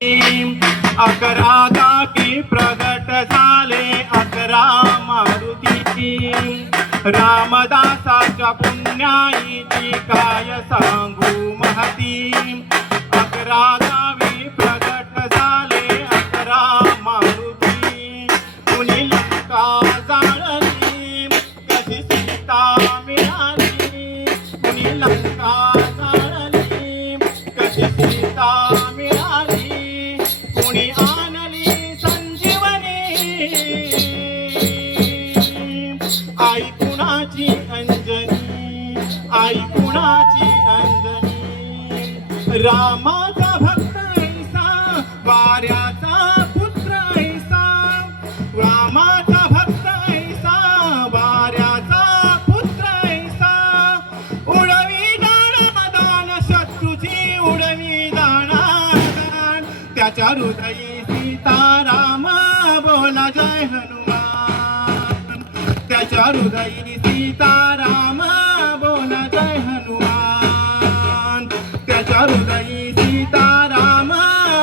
11 गाकी प्रगट झाले 11 मारुती रामदासाच्या पुण्याईची काय सांगू महती 11 गावी प्रगट झाले 11 मारुती कुणी लंका जाळली कशी सीता मिळाली कुणी लंका जाळली कशी सीता मिळाली कुणी आणली संजीवनी आई कुणाची अंजनी आई कुणाची अंजनी रामाचा भक्त ऐसा वाऱ्याचा पुत्र ऐसा रामाचा भक्त ऐसा वाऱ्याचा पुत्र ऐसा उडवी दान शत्रूची उडवी दान त्याच्या हृदयी सीताराम बोला जय हनुमान त्याच्या हृदयी सीताराम बोला जय हनुमान त्याच्या हृदयी सीताराम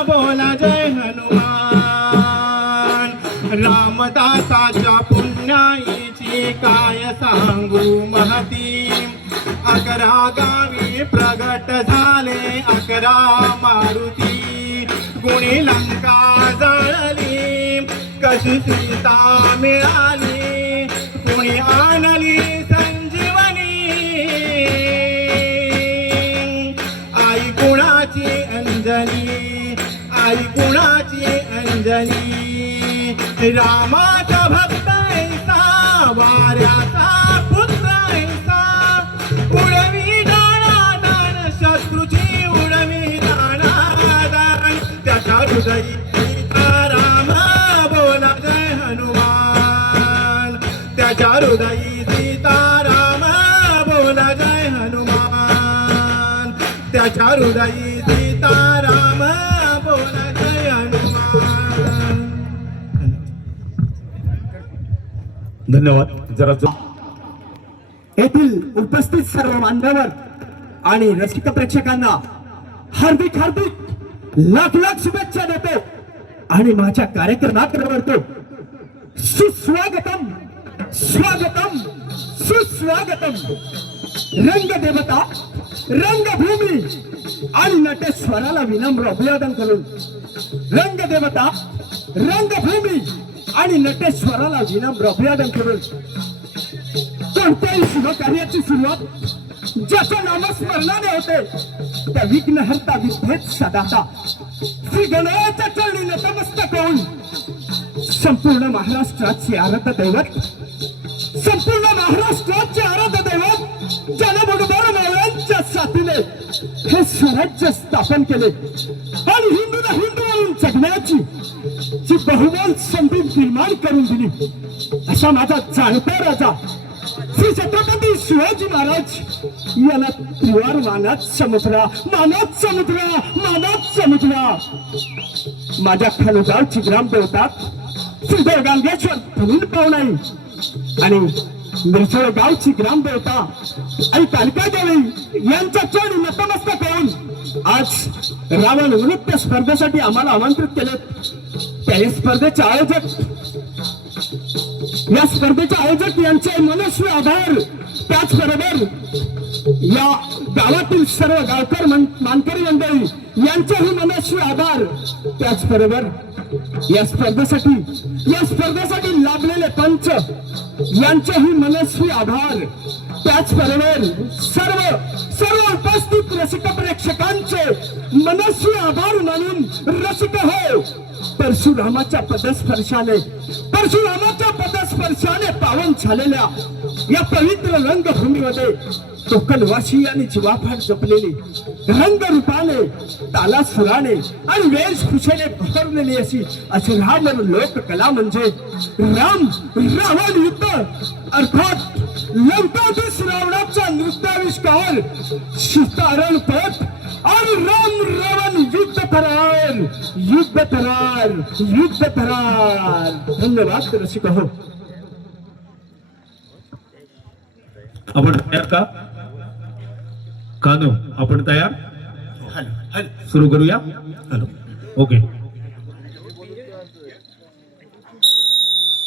बोला जय हनुमान रामदासाच्या पुण्याईची काय सांगू महती 11 गावी प्रगट झाले 11 मारुती कुणी लंका जळली कशी सीता मिळाली कुणी आणली संजीवनी आई कुणाची अंजनी आई कुणाची अंजनी रामाचा भक्त ऐसा वाऱ्याचा पुत्र ऐसा उडवी दान शत्रूची उडवी दान त्याच्या हृदयी सीताराम बोला जय हनुमान त्याच्या हृदयी सीताराम बोला जय हनुमान त्याच्या हृदयी सीताराम बोला जय हनुमान. धन्यवाद. जरा येथील उपस्थित सर्व मान्यवर आणि रसिक प्रेक्षकांना हार्दिक हार्दिक लाख लाख शुभेच्छा देतो आणि माझ्या कार्यक्रमात करतो सुस्वागतम स्वागतम सुस्वागतम रंगदेवता रंगभूमी आणि नटेश्वराला विनम्र अभिवादन करून रंगदेवता रंगभूमी आणि नटेश्वराला विनम्र अभिवादन करून कोणत्याही शुभ कार्याची सुरुवात ज्याच्या नामस्मरणाने होते त्या विघ्नहर्ता विद्येत सदाता श्री गणरायाच्या चरणी नतमस्तक होऊन संपूर्ण महाराष्ट्राचे आराध्य दैवत संपूर्ण महाराष्ट्राचे आराध्य दैवत जनबरोबर मावळ्यांच्या साथीने हे स्वराज्य स्थापन केले आणि हिंदूला हिंदू म्हणून जगण्याची जी बहुमोल संधी निर्माण करून दिली असा माझा जाणता राजा श्री छत्रपती शिवाजी महाराज याला त्रिवार मानात समुद्रा मानात समुद्रा मानात समुद्रा माझ्या खालोगावची ग्रामदेवता श्री गांगेश्वर धनुन पावनाई आणि मिरसोळ गावची ग्रामदेवता आणि कालिका देवी यांच्या चरणी नतमस्तक होऊन आज रावण नृत्य स्पर्धेसाठी आम्हाला आमंत्रित केले. त्या स्पर्धेचे आयोजक या स्पर्धेचे आयोजक यांचे मनस्वी आभार त्याचबरोबर या गावातील सर्व गावकर मानकरी मंडळी यांचेही मनस्वी आभार त्याचबरोबर या स्पर्धेसाठी लाभलेले पंच यांचेही मनस्वी आभार त्याचबरोबर सर्व उपस्थित रसिक प्रेक्षकांचे मनस्वी आभार मानून रसिक हो परशुरामाच्या पदस्पर्शाने पावन झालेल्या या पवित्र रंगभूमीमध्ये कोकणवासियांनी जीवाफाट जपलेली रंगरूपाने तालासुराने आणि वेशभूषेने भरलेली अशी राम लोककला म्हणजे रावण युद्ध अर्थात लंकाधीश रावणाचा नृत्याविष्कार सीतारण पथ आणि रावण युद्ध करार. धन्यवाद रसिक हो. आपण तयार का कानो आपण तयार हॅलो सुरू करूया. Hello okay.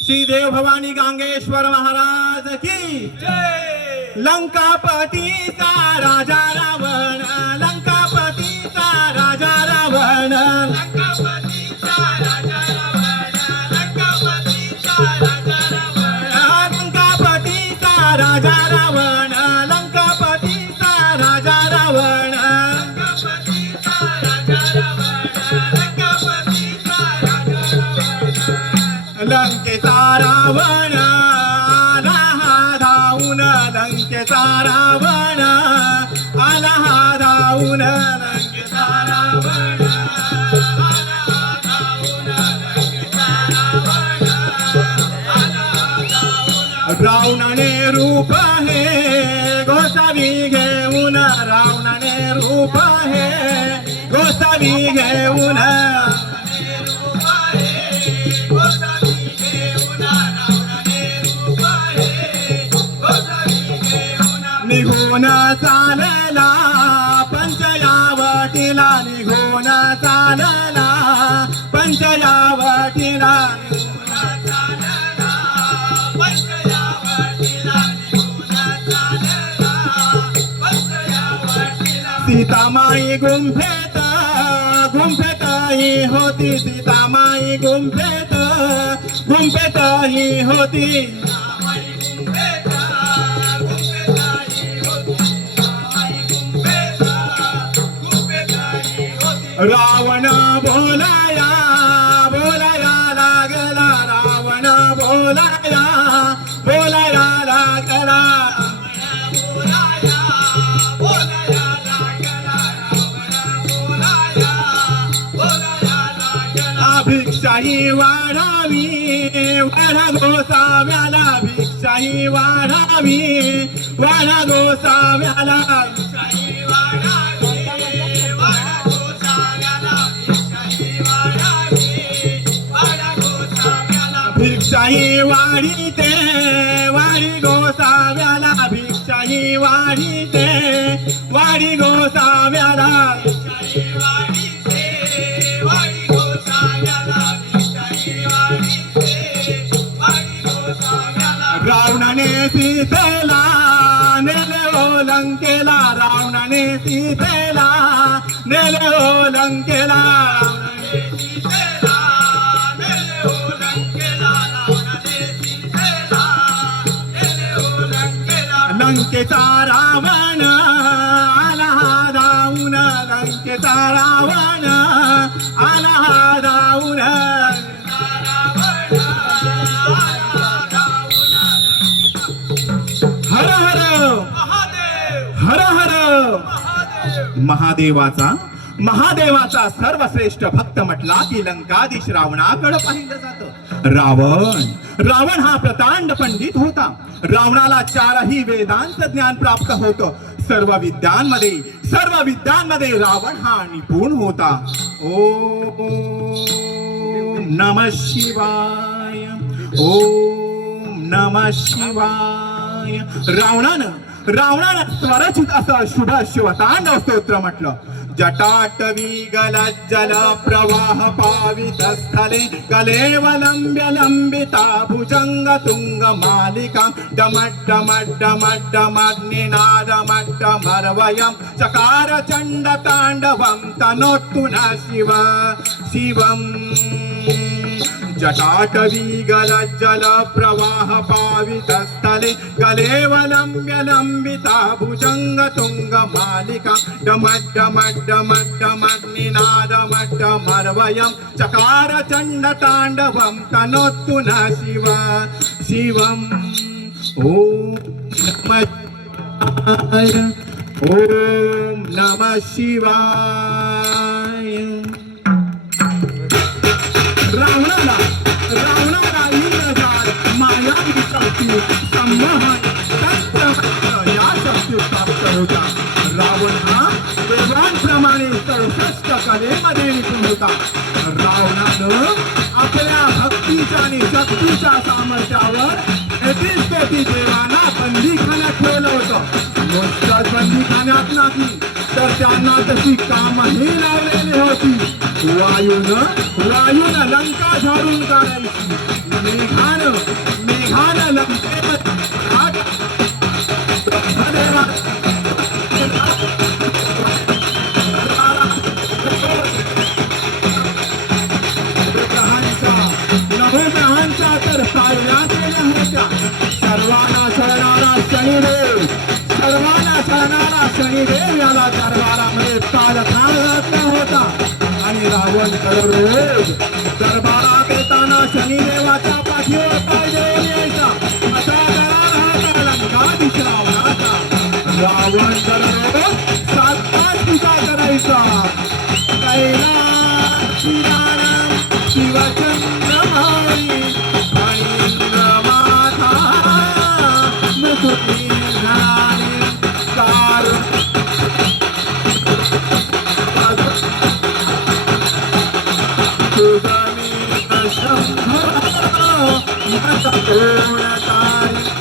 श्री देव भवानी गांगेश्वर महाराज की जय. लंकापतीचा राजा रावण, लंकापतीचा राजा रावण, लंकापतीचा राजा रावण, लंकापतीचा राजा रावण, लंकापतीचा राजा रावण, लंकापतीचा राजा रावण, लंकापतीचा राजा रावण, लंकापतीचा राजा रावण. लंकेचा रावण आला हा धावून, लंकेचा रावण आला हा धावून, लंकेचा रावण आला हा धावून, लंकेचा रावण आला हा धावून. रावणाने रूप हे गोसावी घेऊन, रावणाने रूप हे गोसावी घेऊन, निघून चालला पंचयावटीला, निघून चालला पंचयावटीला, निघून चालला पंचयावटीला, निघून चालला पंचयावटीला. सीतामाई गुंफेत गुंफेत ही होती, सीतामाई गुंफेत गुंफेत ही होती, रावण बोलाया बोलाया लागला, रावण बोलाया बोलाया लागला, बोलाया बोलाया लागला, रावण बोलाया बोलाया लागला. भिक्षाही वाढावी वाढा गोसाव्याला, भिक्षाही वाढावी वाढा गोसाव्याला, भिक्षाही वाढावी भिक्षाही वाढीते वाढी गोसाव्याला, भिक्षाही वाढीते वाढी गोसाव्याला, भिक्षाही वाढीते वाढी गोसाव्याला, भिक्षाही वाढीते वाढी गोसाव्याला. रावणाने सीतेला नेले ओ लंकेला, रावणाने सीतेला नेले ओ लंकेला, रावणाने सीतेला नेले ओ लंकेला, रावणाने सीतेला नेले ओ लंकेला. लंकेचा रावण आला हा धावून, लंकेचा रावण आला हा धावून, हर हर हर हर महादेवाचा महादेवाचा सर्वश्रेष्ठ भक्त म्हटला की लंकाधीश रावणाकडे पाहिलं जातं. रावण हा प्रतांड पंडित होता. रावणाला 4ही वेदांत ज्ञान प्राप्त होतं. सर्व विद्यांमध्ये रावण हा निपुण होता. ओम नमः शिवाय, ओम नमः शिवाय. रावणानं स्वरचित असं शुभ शिवतांडव स्तोत्र म्हटलं. जटाटवी गलज्जल प्रवाह पावित स्थले कलेवलंब्य लंबिता भुजंग तुंग मालिका डमड्डमड्डमड्डमग्निनादमड्डमर्वयं चकार चंड तांडवं तनोतु नः शिवं. जटाटवी गलज्जल प्रवाह पावित स्थले कलेवलंब्य लंबिता भुजंग तुंग मालिका डमड्डमड्डमग्निनादमड्डमर्वयं चकार चंड तांडवं तनोतु नः शिवं. ओम नमः शिवाय. रावणाला इंद्रजाल मायावी शक्ती संमोहन तंत्र या शक्ती प्राप्त होता. रावण हा देवांप्रमाणे 67 कलेमध्ये निपुण होता. रावणानं आपल्या भक्तीच्या आणि शक्तीच्या सामर्थ्यावर 33 कोटी देवांना बंदीखान्यात ठेवलं होतं. नुसतंच बंदीखान्यात नाही तर त्यांना तशी कामही लावलेली होती. वायून लंका झाडून काढायची, मेघानं लंकेमध्ये नवग्रहांच्या तर पायऱ्या केल्या होत्या. सर्वांना छळणारा शनिदेव याला दरबारामध्ये ताडकाळ घातला होता. आणि रावण दररोज दरबारात येताना शनिदेवाच्या पाठीवर पाय देऊन यायचा. असा दरार होता लंकाधीश रावणाचा. रावण दररोज 7 तास पूजा करायचा. कैलास शिवचंद्रमाई फणींद्रमाथा मुकुटी घाली कार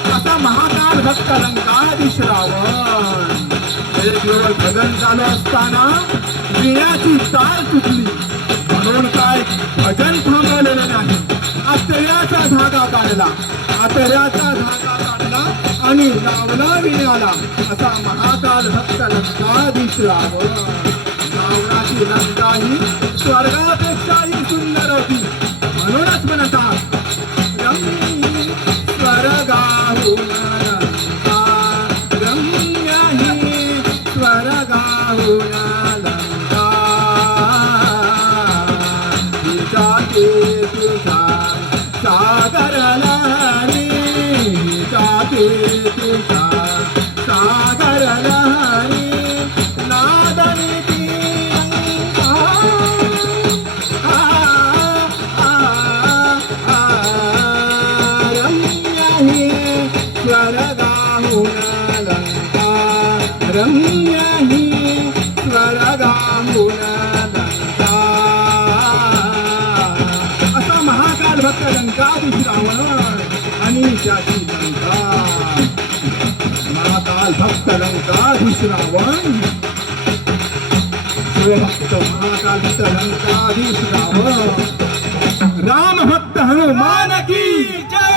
असा महाकाल भक्त लंकाधीश रावण. एक दिवस भजन चालू असताना विण्याची तार तुटली, म्हणून काय भजन थांबवलेलं नाही. आत्र्याचा धागा काढला आणि लावला विण्याला. असा महाकाल भक्त लंकाधीश रावण. रावणाची लंका ही स्वर्गापेक्षाही सुंदर होती. म्हणूनच म्हणतात रम्य स्वर्गाहून लंका, रम्य ही स्वर्गाहून लंका. तुझा सागर लहरी, तुझा सागर लहरी नादनी ती रम्य ही स्वर्गाहून लंका, रम्य ही स्वर्गाहून लंका. असा महाकाल भक्त लंकाधीश रावण आणि त्याची लंका. महाकाल भक्त लंकाधीश रावण, शिवभक्त महाकाल भक्त लंकाधीश रावण. राम भक्त हनुमान की जय.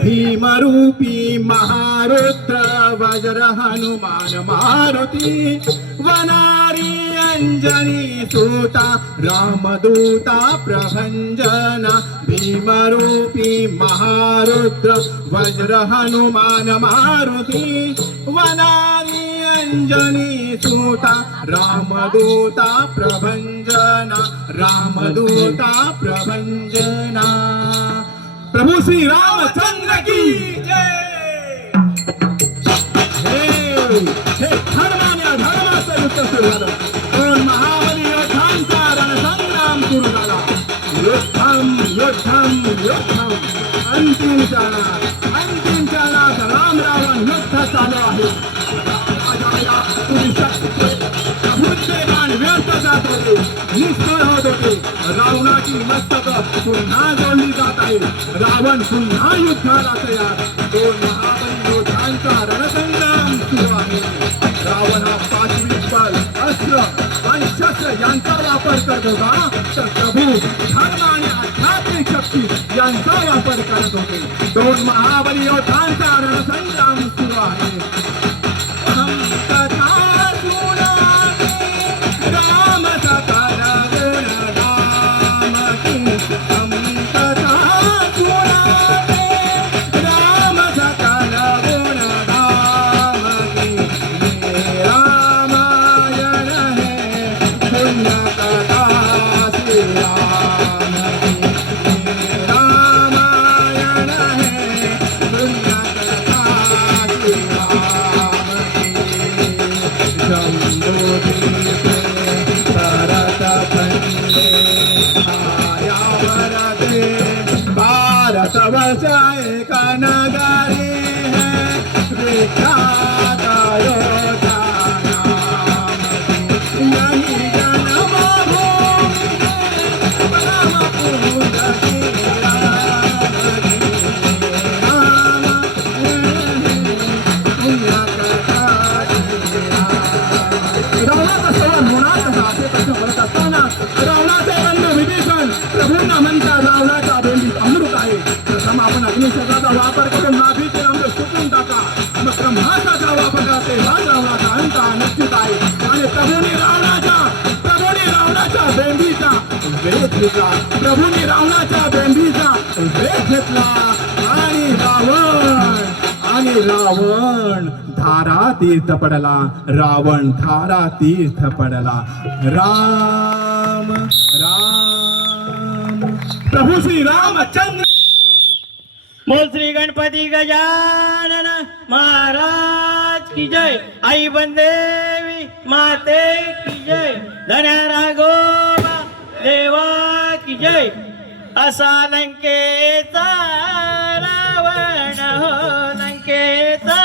भीमरूपी महारुद्र वज्र हनुमान मारुती, वनारी अंजनी सूता रामदूता प्रभंजना. भीमरूपी महारुद्र वज्र हनुमान मारुती, वनारी अंजनी सूता रामदूता प्रभंजना, रामदूता प्रभंजना. प्रभू श्री रामचंद्र की जय. हे धर्माचं युद्ध सुरू झालं. 2 महाबली योद्धांचा रणसंग्राम सुरू झाला. युद्धम अंतिम क्षणात राम रावण युद्ध चालू आहे. प्रभूचे बाण व्यर्थ जात होते, निष्फळ होत होते. रावणाची मस्तक पुन्हा जोडली जात आहे. रावण पुन्हा युद्धाला तयार. 2 महाबली योद्धांचा रणसंग्राम सुरू आहे. रावण हा 5वी बल, अस्त्र आणि शस्त्र यांचा वापर करत होता, तर प्रभू धर्म आणि आध्यात्मिक शक्ती यांचा वापर करत होते. 2 महाबली योद्धांचा रणसंग्राम सुरू आहे. भारत बचाए का नगारी है, विख्यात अयोध्या नाम की। यही जन्मभूमि है, परम पूज्य श्री राम की। पुण्य कथा वेध घेतला. प्रभूंनी रावणाच्या बेंबीचा वेध घेतला आणि रावण धारा तीर्थ पडला. रावण धारा तीर्थ पडला. राम राम प्रभू श्री रामचंद्र. बोल श्री गणपती गजानन महाराज की जय. आई बंदेवी माते की जय. धन्या राघोबा देवा की जय. असा लंकेचा रावण हो लंकेचा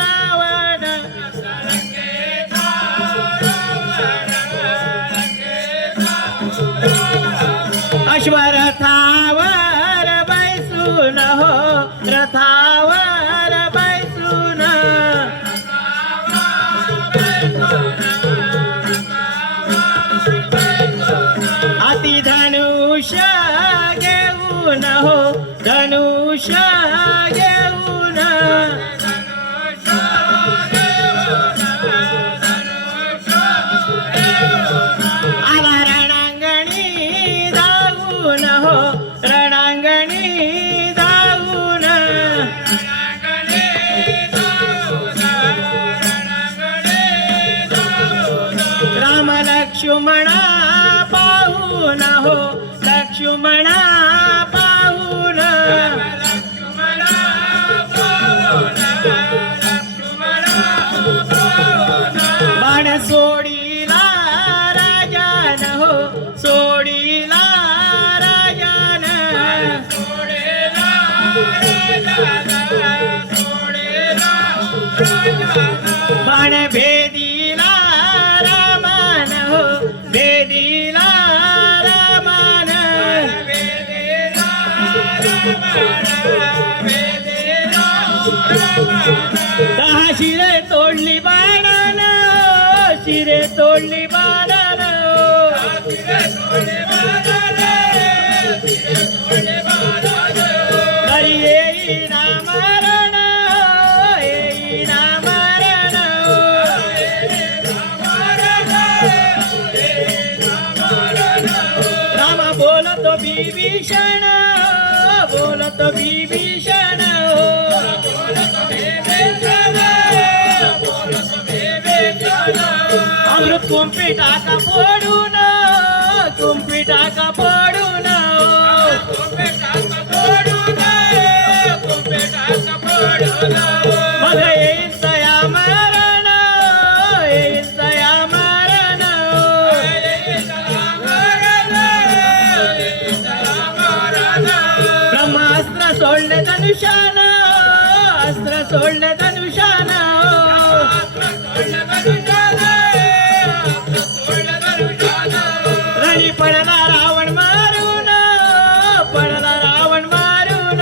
रावण. अश्वरथावर बैसून हो रथावर बैसून. हाती धनुष घेऊन हो धनुष घेऊन. आला रणांगणी धावून हो रणांगणी धावून. राम लक्ष्मणा पाहून हो लक्ष्मणा पाहून. बाण सोडीला राजान हो सोडीला राजान. बाण भेदीला रामान हो भेदीला रामान. दहा शिरे तोडली बाणान शिरे तोडली बाणान. तरी येईना मरण येईना मरण. राम बोलतो बिभीषण बोलतो बिभीषण. अमृत कुंपी टाका फोडून कुंपी टाका फोडून. मग येईल तया मरण येईल तया मरण. ब्रह्मास्त्र सोडले धनुष्यान अस्त्र सोडले धनुष्यान. रणी पडला रावण मारून पडला रावण मारून.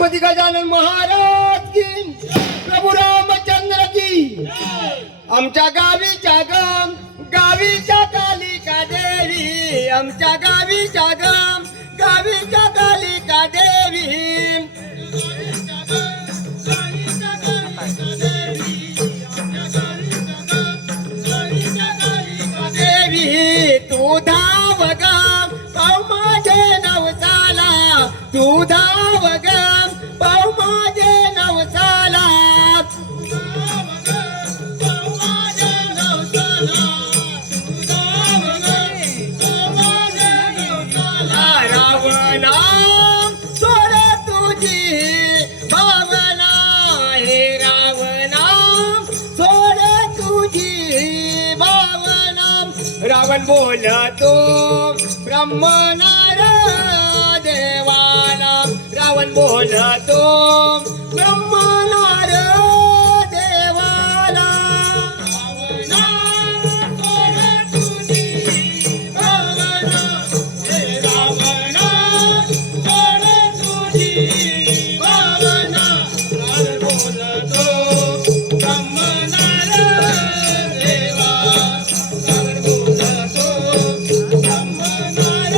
गणपती गजानन महाराज की, प्रभू रामचंद्र की. आमच्या गावीच्या कालिका देवी, आमच्या गावीच्या कालिका देवी. देवी तू धाव ग पाव माझे नवसाला, तू धाव ग पाव माझे नवसाला. रावणा सोड तुझी भावना, हे रावणा सोड तुझी भावना. रावण बोलतो ब्रह्मनार देवाला, रावण बोलतो ब्रह्मनार देवाला. रावणा सोड तुझी भावना, हे रावणा सोड तुझी भावना. रावण बोलतो ब्रह्मनार देवा, रावण बोलतो ब्रह्मनार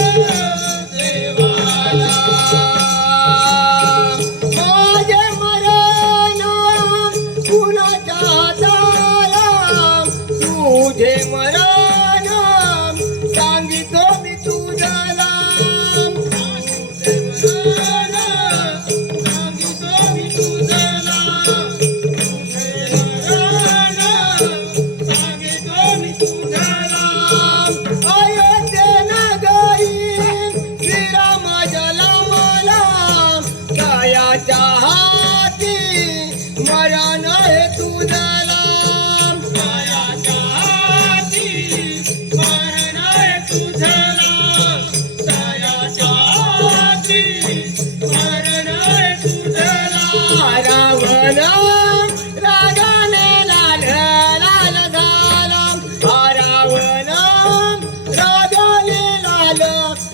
देवाला. माझे मरण कुणाच्या दारा, तुझे मरण सांगितो मी तुझ्याला. तुझे मरण सांगितो मी तुझ्याला, तुझे मरण सांगितो मी तुझ्याला. अयोध्येन गई श्रीराम जन्मला, दयाच्या हाती मरण हे तुझ्याला. दयाच्या हाती मरण हे तुझ्याला, दयाच्या हाती मरण हे तुझ्याला. रावण रागाने लाल लाल झाला, रावण रागाने लाल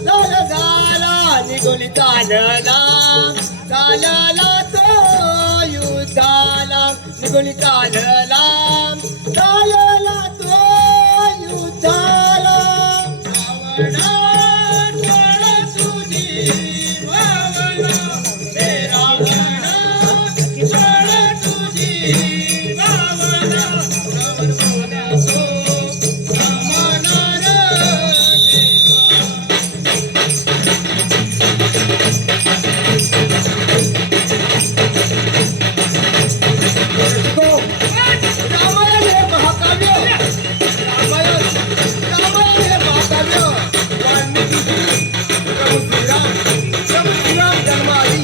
लाल झाला. निघून चालला चालला तो युद्धाला, निघून चालला चालला तो युद्धाला. रावणा सोड तुझी भावना, हे रावणा सोड तुझी भावना. रावण बोलतो ब्रह्मनार रामायण हे महाकाव्य, रामायण हे महाकाव्य. वाल्मिकीची प्रभू श्रीराम जन्माआधी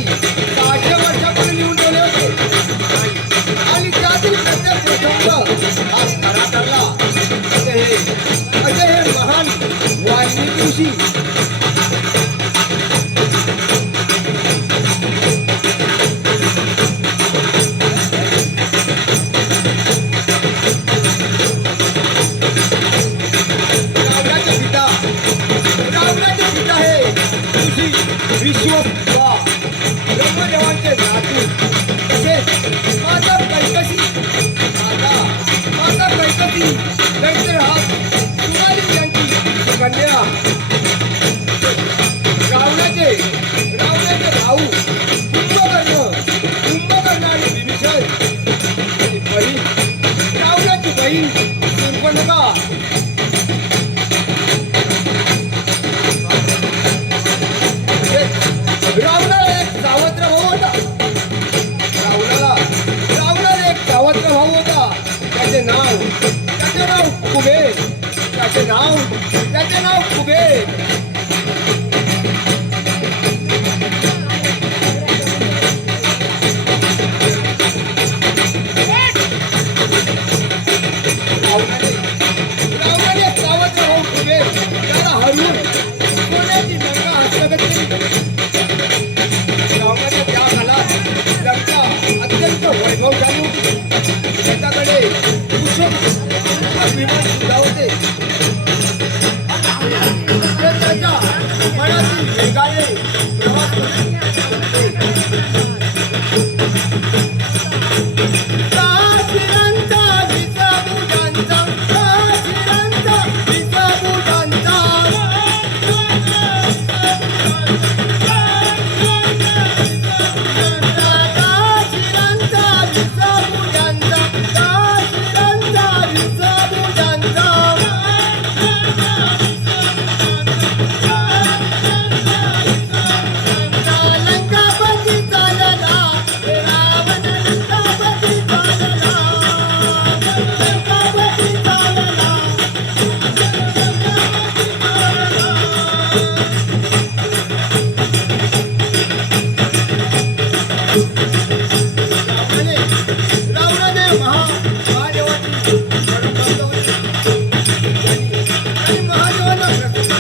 600 वर्षापूर्वी लिहून ठेवले होते आणि त्यातील प्रत्येक प्रसंग आज खरा ठरला. असे हे महान वाल्मिकी ऋषी रावणाचे पिता हे ऋषी विश्ववा ब्रह्मदेवांचे नातू. तसेच माता कैकसी दैत्यराज शिवाजी यांची कन्या. रावणाचे भाऊ कुंभकर्ण आणि विभीषण आणि बहीण रावणाची बहीण शूर्पणखा. रावणाला एक सावत्र भाऊ होता. रावणाला एक सावत्र भाऊ होता. त्याचे नाव कुबेर. त्याचे नाव कुबेर. रावणाने सावत्र भाऊ कुबेर त्याला हरवून सोन्याची लंका हस्तगत केली. रावणाच्या त्या काळात लंका अत्यंत वैभवशाली होती. त्याच्याकडे विमान सुद्धा होते. त्याच्या मनातील वेगाने प्रवास करत होते.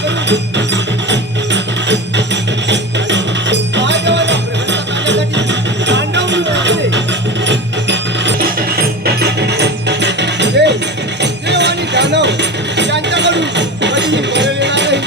करून महादेवाच्या प्रसन्न करण्यासाठी पांडव मिळाले. देव आणि दानव यांच्याकडून कधी बळ येणार नाही.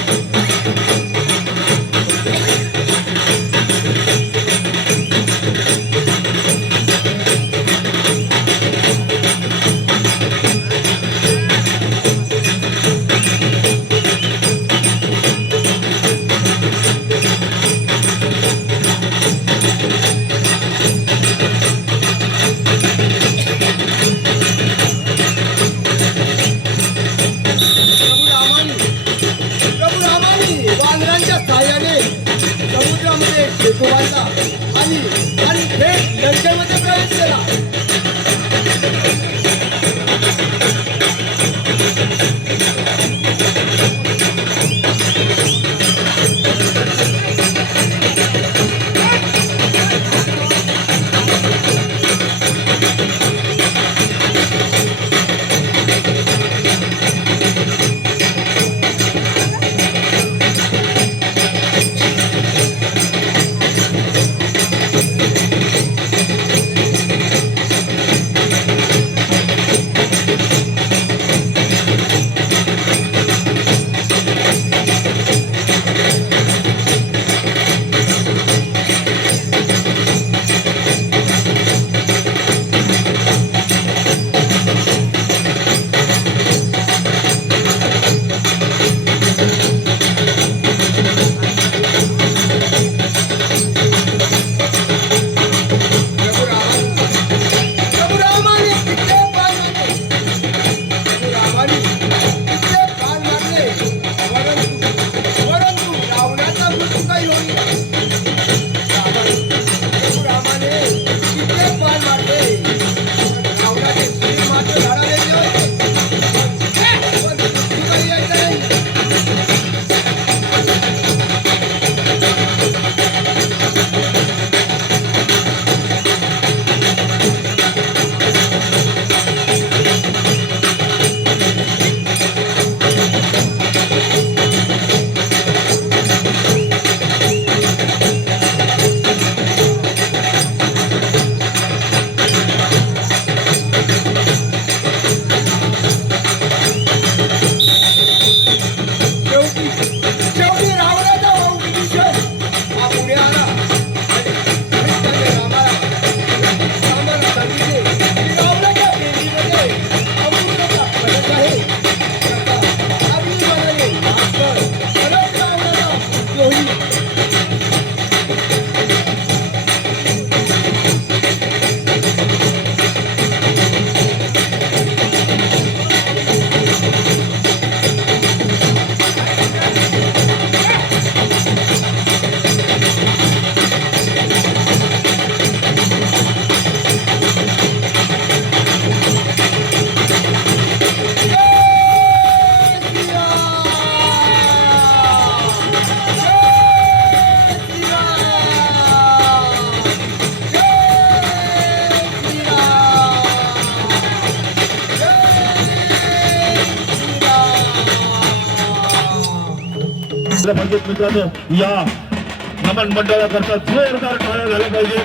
प्रभू रामाने वानरांच्या सहाय्याने समुद्रामध्ये सेतू बांधला आणि थेट लंकेमध्ये प्रवेश केला. म्हणजे मित्रांनो या नमन मंडळाकरता जोरदार टाळ्या झाल्या पाहिजे.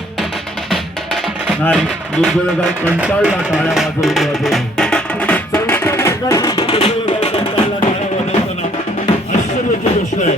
नाही दुर्गोगाव कंटाळला टाळ्या वाजवून कंटाळला टाळ्या वाजवताना आश्चर्याची गोष्ट आहे.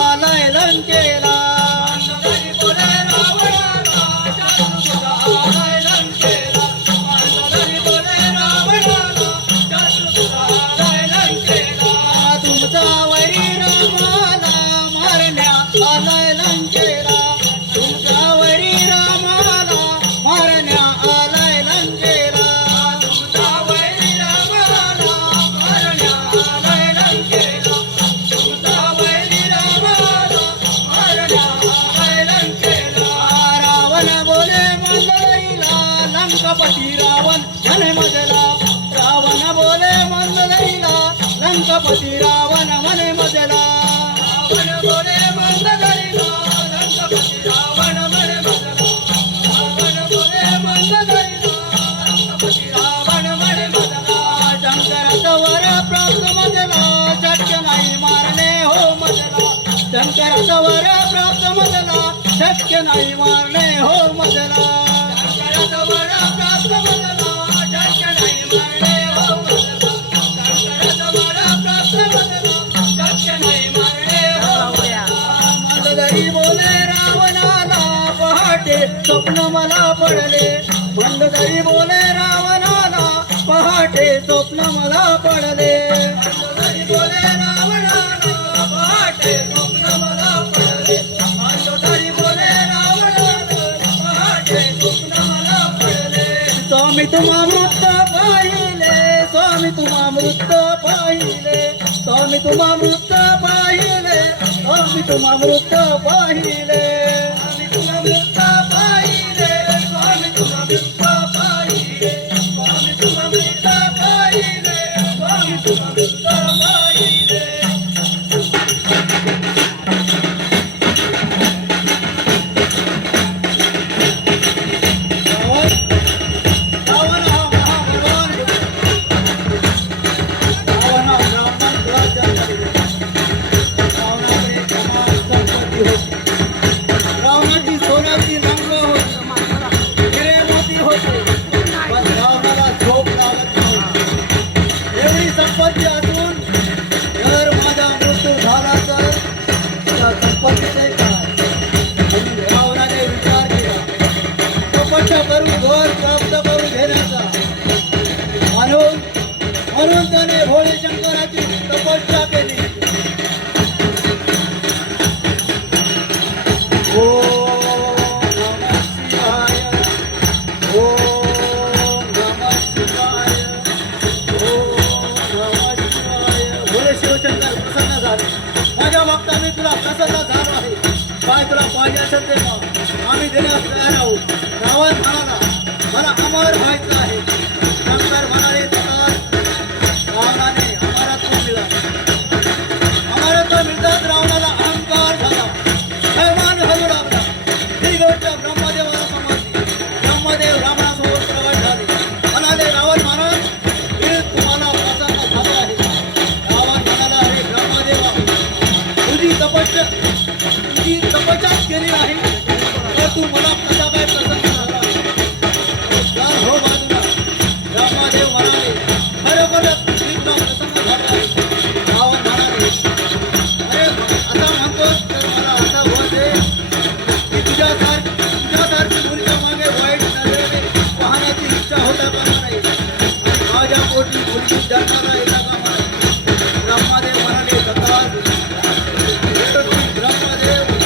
आलाय लंकेला अंधारी बोले रावणाला शत्रू तुझा आलाय लंकेला अंधारी बोले रावणाला शत्रू तुझा आलाय लंकेला तुमचा वैरी रामाला मारण्या आलाय लंकेला तुमचा वैरी रामाला मारण्या आलाय लंकेला तुमचा वैरी रामाला मारण्या आलाय लंकेला तुमचा वैरी रामाला मारण्या आलाय लंकेला रावण बोले मंदलईला लंकापती रावण म्हणे मजला रावण बोले मंदलईला लंकापती रावण म्हणे मजला रावण बोले मंदलईला लंकापती रावण म्हणे मजला रावण बोले मंदलईला लंकापती रावण म्हणे मजला शंकराचा वर प्राप्त मजला शक्य नाही मारणे हो मजला शंकराचा वर प्राप्त मजला शक्य नाही मारणे हो मजला शंकराचा वर प्राप्त मजला शक्य नाही मारणे हो मजला शंकराचा वर प्राप्त मजला शक्य नाही मारणे हो मजला मंददरी बोले रावणाला पहाटे स्वप्न मला पडले मंददरी बोले रावणाला पहाटे स्वप्न मला पडले मंददरी बोले रावणाला पहाटे स्वप्न मला पडले मंददरी बोले रावणाला पहाटे स्वप्न मला पडले स्वामी तुम्हा मृत पाहिले स्वामी तुम्हा मृत पाहिले स्वामी तुम्हा मृत पाहिले स्वामी तुम्हा मृत पाहिले स्वामी तुम्हा मृत पाहिले स्वामी तुम्हा मृत पाहिले स्वामी तुम्हा मृत पाहिले स्वामी तुम्हा मृत पाहिले रावण हा महाभगवान रावण हा ब्राह्मण कुळाचा रावणाकडे तमाम संपत्ती होती रावणाची सोन्याची रंग होती हिरे मोती होते पण रावणाला झोप लागत नव्हती एवढी संपत्ती असून जर माझा मृत्यू झाला तर त्या संपत्तीचे काय म्हणून रावणाने विचार केला तपस्या करून घर प्राप्त करून घेण्याचा म्हणून त्याने भोळे शंकराची तपस्या केली ओम नमः शिवाय ओम नमः शिवाय ओम नमः शिवाय भोळे शिवशंकर प्रसन्न झाले माझ्या भक्तांनी तुला प्रसन्न झालो आहे काय तुला पाहिजे असेल ते माग आम्ही देण्यास तयार आहोत रावण म्हणाला मला अमर व्हायचं आहे शंकर म्हणाले तथाच रावणाने अमरत्व मिळाले अमरत्व मिळताच रावणाला अहंकार झाला अभिमान घालू लागला ही गोष्ट ब्रह्मदेवाला समजली ब्रह्मदेव रावणासमोर प्रगट झाले म्हणाले रावण महाराज मी तुम्हाला प्रसन्न झालो आहे रावण म्हणाला अरे ब्रह्मदेवा तुझी तपस्याच केली नाही तर तू मला कसा काय प्रसन्न झाला तर हो बाजूला ब्रह्मदेव म्हणाले खरोखरच मी तुला प्रसन्न झाला आहे रावण म्हणाले अरे आता म्हणतो तर मला असं होत आहे की तुझ्यासारखी मुलीच्या मागे वाईट नजरेने पाहण्याची इच्छा होता कामा नाही आणि माझ्या पोटी मुलगी जन्माला येता कामा नाही ब्रह्मदेव म्हणाले तथाच ब्रह्मदेव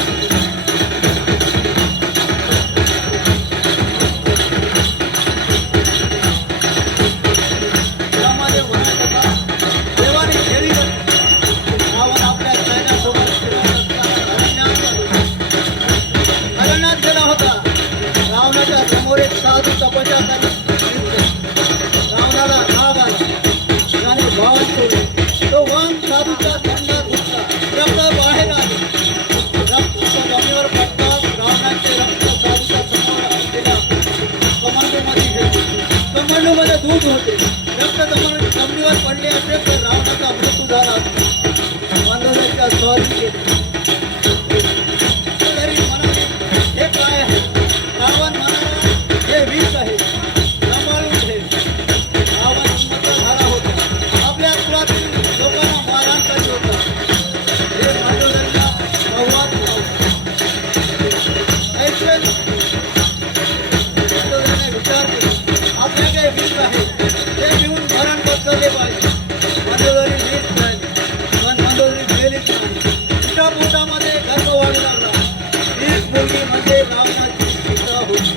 देवी म्हणजे रावणाची सीता होती,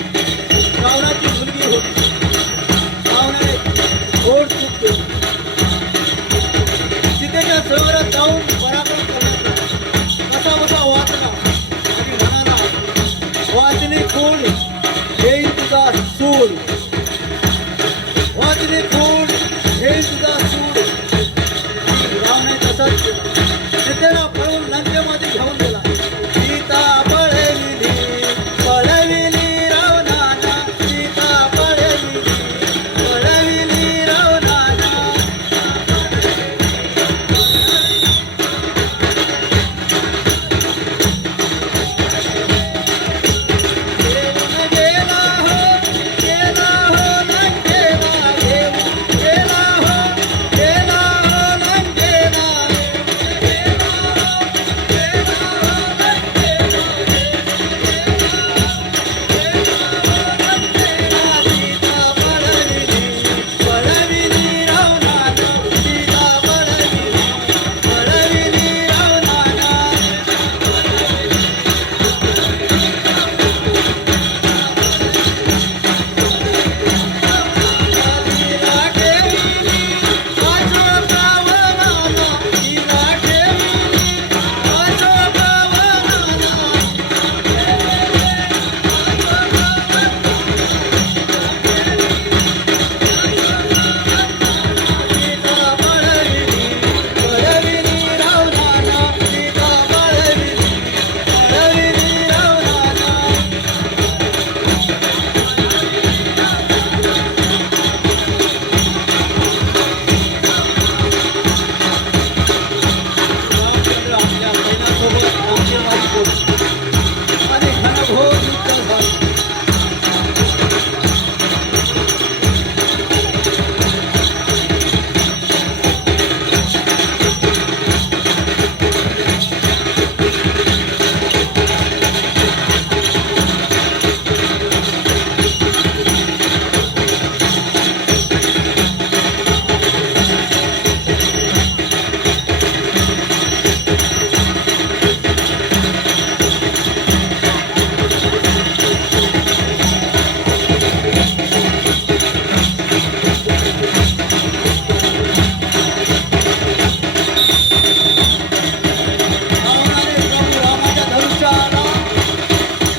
रावणाची मुलगी होती. रावणाने घोर चूक केली. सीतेच्या सरोवरात जाऊन पराक्रम करण्याचा कसा बसा वाचला आणि म्हणाला, वाचली खूण येईल तुझा सूड, वाचली खूण येईल तुझा सूड. रावणे तसंच केलं. सीतेला पळवून लंकेमध्ये घेऊन गेला. सीता पळविली पळविली रावणाला, सीता पळविली पळविली रावणाला. गेला हो लंकेला देव, गेला हो लंकेला सीता पळविली पळविली रावणाला, सीता पळविली पळविली रावणाला. तिला ठेविली अशोकावनाला, तिला ठेविली अशोकावनाला. सीता पळविली पळविली रावणाला, सीता पळविली पळविली रावणाला. रामचंद्र आपल्या सैन्यासोबत रामदेवाची पोहोचले आणि घनघोर युद्ध झाले.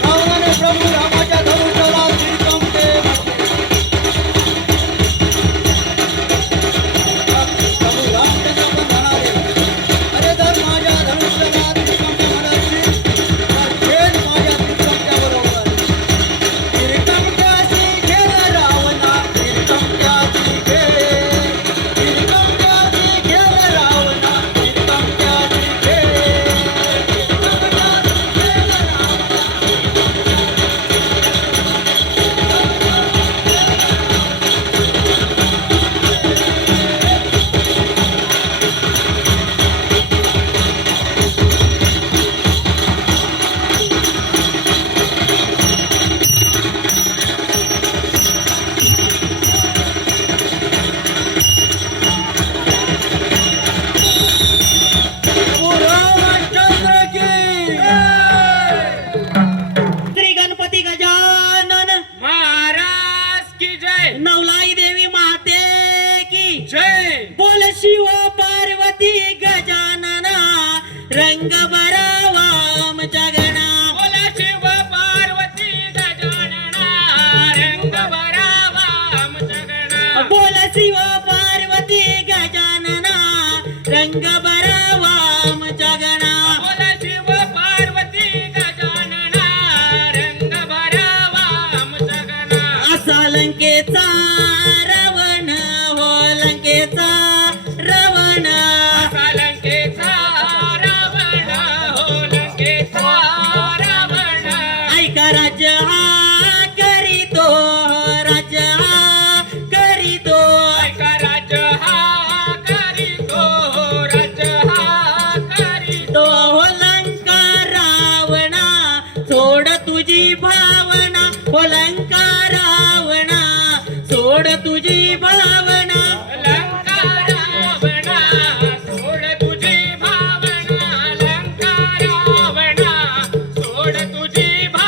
रावणाने प्रभू रामाच्या धनुष्याला श्रीकंठे म्हटले. प्रभू रामचंद्र पण म्हणाले, अरे जर माझ्या धनुष्याला श्रीकंठे म्हणायची तर खेळ माझ्या श्रीकंठ्याबरोबर. श्रीकंठ्याची खेळ रावणा, श्रीकंठ्याची खेळ, श्रीकंठ्याची खेळ रावणा, श्रीकंठ्याची खेळ. प्रभू रामचंद्र की श्री गणपती गजानन महाराज की जय, नवलाई देवी माते की जय. बोल शिव पार्वती गजानना, रंग भरावा आमच्या गणा. बोला शिव पार्वती गजानना, रंग भरावा आमच्या गणा. बोल शिव पार्वती गजानना, रंग भरावा आमच्या गणा. बोला शिव पार्वती गजानना, रंग भरावा आमच्या गणा. असा लंकेचा रावण, हो लंकेचा रावण. असा लंकेचा रावण, हो लंकेचा रावण. ऐका राज्य हा करीतो, राज्य हा करीतो. ऐका राज्य हा करीतो, राज्य हा करीतो. तो हो लंका रावणा, सोड तुझी भावना. हो लंका रावणा, सोड तुझी भावना. लंका रावणा, सोड तुझी भावना. लंका रावणा, सोड तुझी भावना.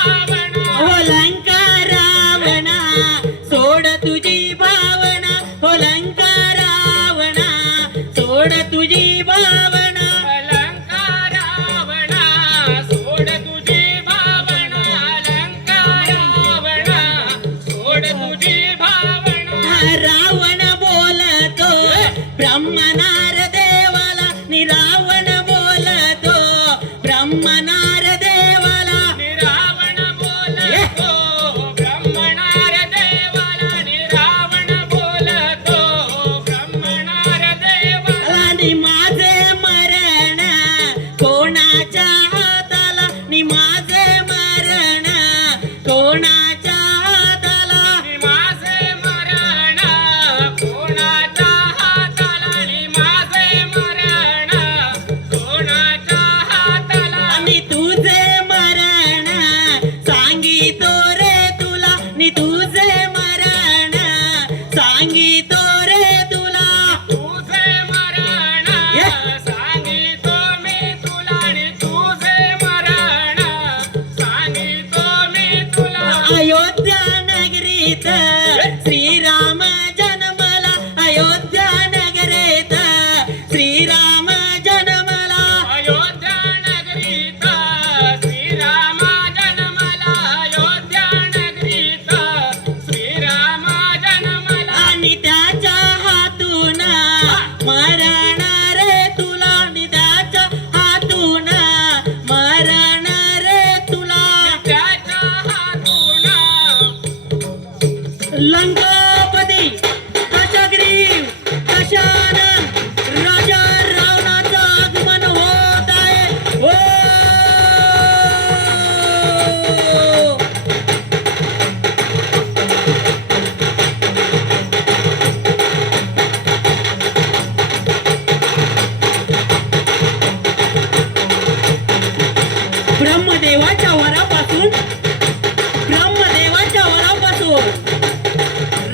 ब्रह्मदेवाच्या वरापासून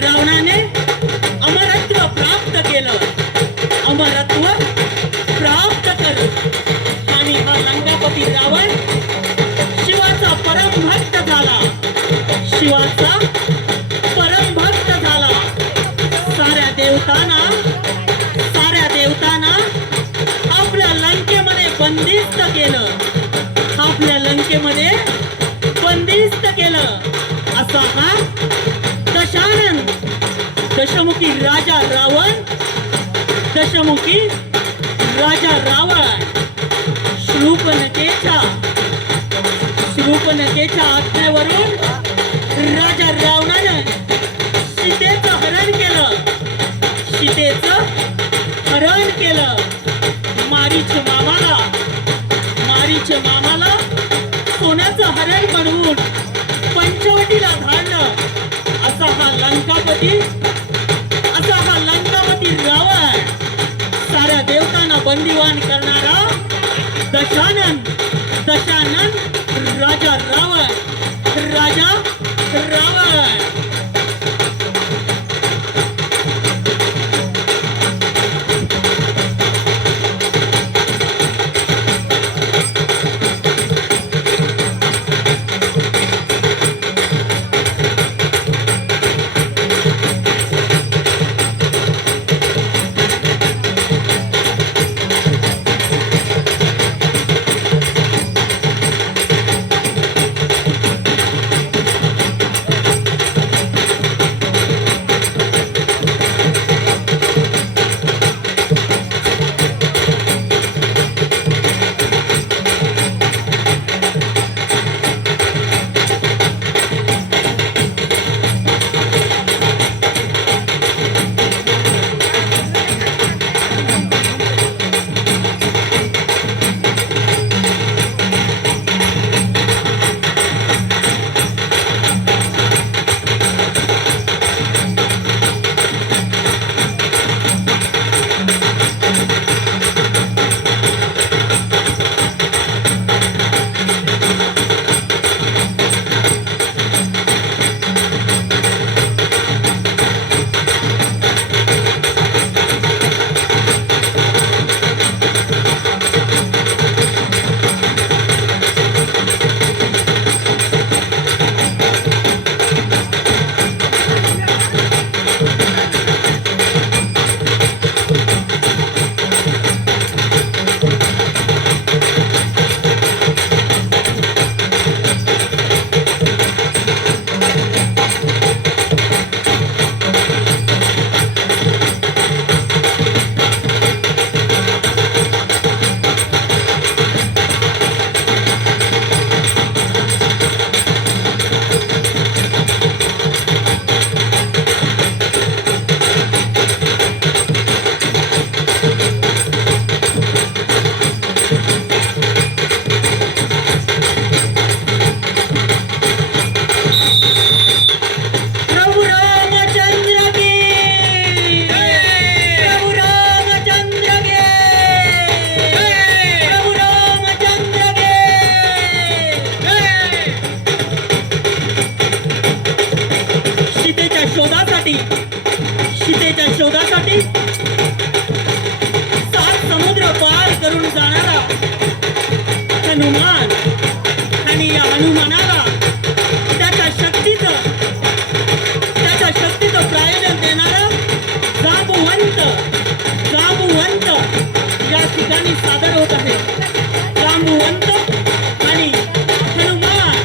रावणाने अमरत्व प्राप्त केलं. अमरत्व प्राप्त केलं आणि हा लंकापती रावण शिवाचा परमभक्त झाला. शिवाचा परमभक्त झाला. साऱ्या देवतांना आपल्या लंकेमध्ये बंदिस्त केलं. आपल्या लंकेमध्ये बंदिस्त केलं. असा हा दशानन दशमुखी राजा रावण शृपनखेच्या आज्ञेवरून राजा रावणानं सीतेचं हरण केलं. मारीच मामाला सोन्याचं हरण बनवून पंचवटीला धाडलं. असा हा लंकापती रावण साऱ्या देवतांना बंदिवान करणारा दशानन राजा रावण. शोधासाठी 7 समुद्र पार करून जाणारा हनुमान आणि या हनुमानाला त्याच्या शक्तीचं प्रयोजन देणारा जांबुवंत या ठिकाणी सादर होत आहे. जांबुवंत आणि हनुमान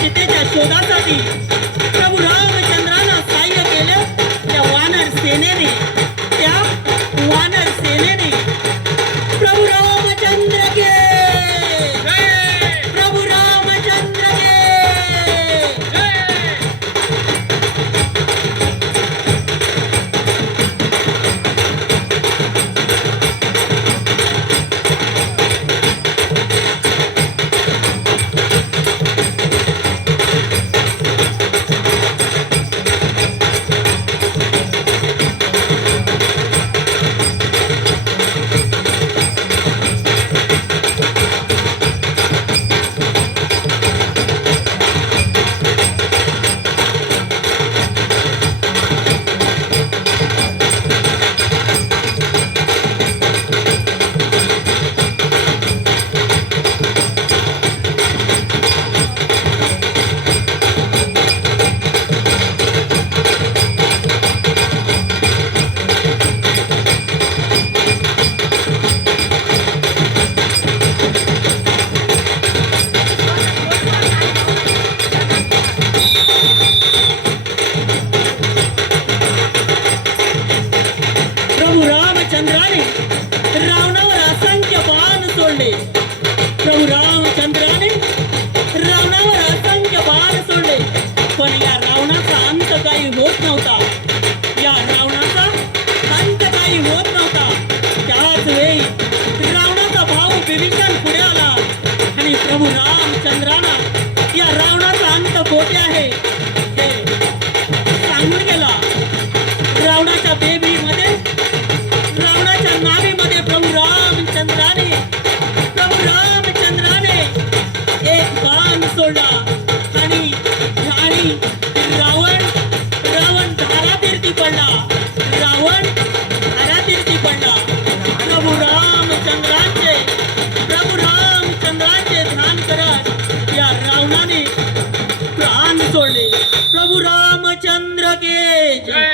सीतेच्या शोधासाठी प्रभू रामचंद्रांना सहाय्य केलं. त्या वानर सेनेने प्रभू रामचंद्र के प्रभू रामचंद्राला या रावणाचा अंत कोठे आहे हे सांगून गेला. रावणाच्या बेबीमध्ये, रावणाच्या नाभीमध्ये प्रभू रामचंद्राने एक बाण सोडला आणि रावण धारातीर्थी पडला. प्रभू रामचंद्राचे ध्यान करत या रावणाने प्राण सोडले. प्रभू रामचंद्र के जय.